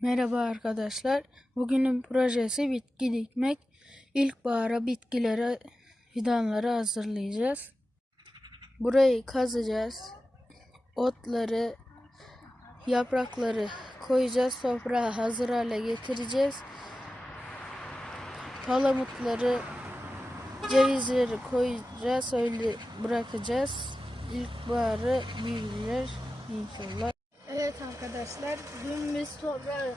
Merhaba arkadaşlar. Bugünün projesi bitki dikmek. İlkbahara bitkilere, fidanları hazırlayacağız. Burayı kazacağız. Otları, yaprakları koyacağız. Toprağı hazır hale getireceğiz. Palamutları, cevizleri koyacağız. Öyle bırakacağız. İlkbaharı büyürler inşallah. Evet arkadaşlar, dün biz toprağı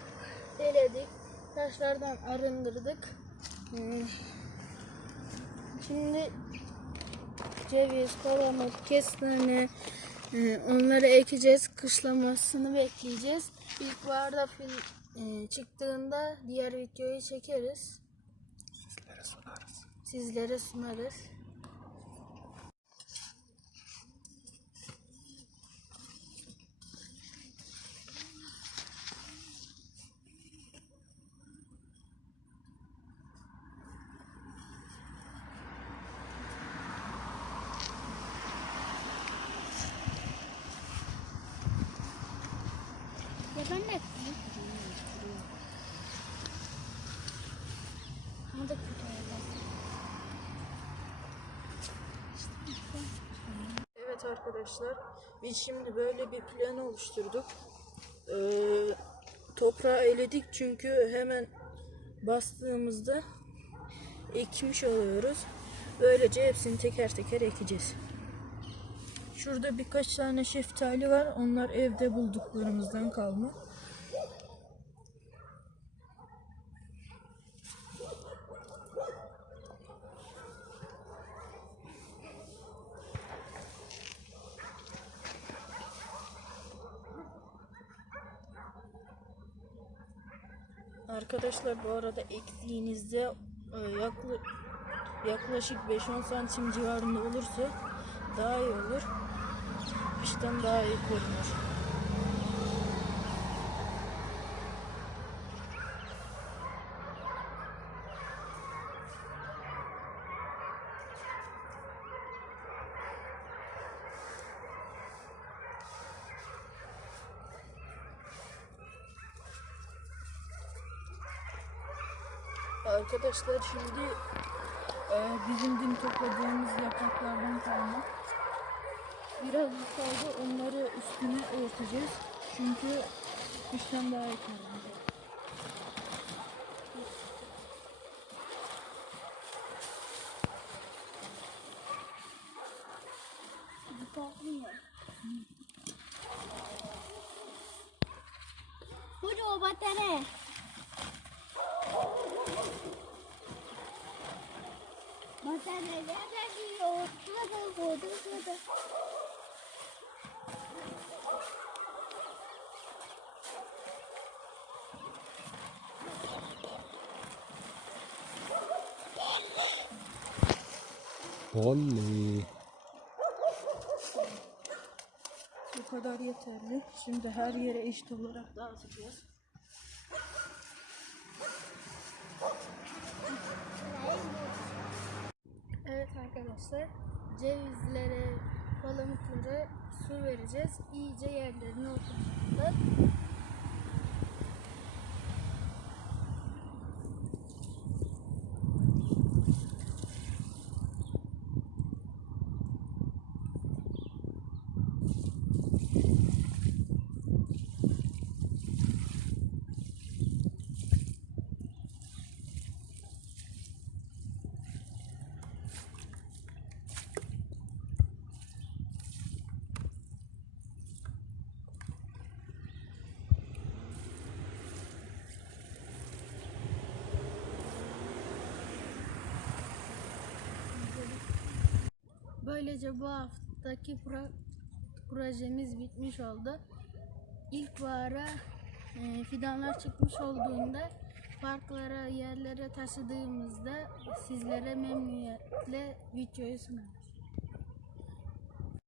deledik, taşlardan arındırdık. Hmm. Şimdi ceviz, palamut, kestane, e, onları ekeceğiz, kışlamasını bekleyeceğiz. İlkbaharda fil e, çıktığında diğer videoyu çekeriz. Sizlere sunarız. Sizlere sunarız. Kötü oldu. Evet arkadaşlar, biz şimdi böyle bir plan oluşturduk. Ee, toprağı eledik çünkü hemen bastığımızda ekmiş oluyoruz. Böylece hepsini teker teker ekeceğiz. Şurada birkaç tane şeftali var. Onlar evde bulduklarımızdan kalma. Arkadaşlar bu arada ektiğinizde e, yaklaşık 5-10 santim civarında olursa daha iyi olur. Kıştan daha iyi korunur. Arkadaşlar şimdi e, bizim dün topladığımız yapraklardan kalma. Biraz kaldı onları üstüne örteceğiz. Çünkü kıştan daha iyi korunacak. Kudu batare. Batare nerede diyor? Hadi kudu kudu. Oley. Bu kadar yeterli. Şimdi her yere eşit olarak dağıtacağız. Evet arkadaşlar cevizlere, palamutlara su vereceğiz. İyice yerlerine oturacaklar. Böylece bu haftaki pro- projemiz bitmiş oldu. İlkbahara e, fidanlar çıkmış olduğunda parklara, yerlere taşıdığımızda sizlere memnuniyetle videoyu sunarım.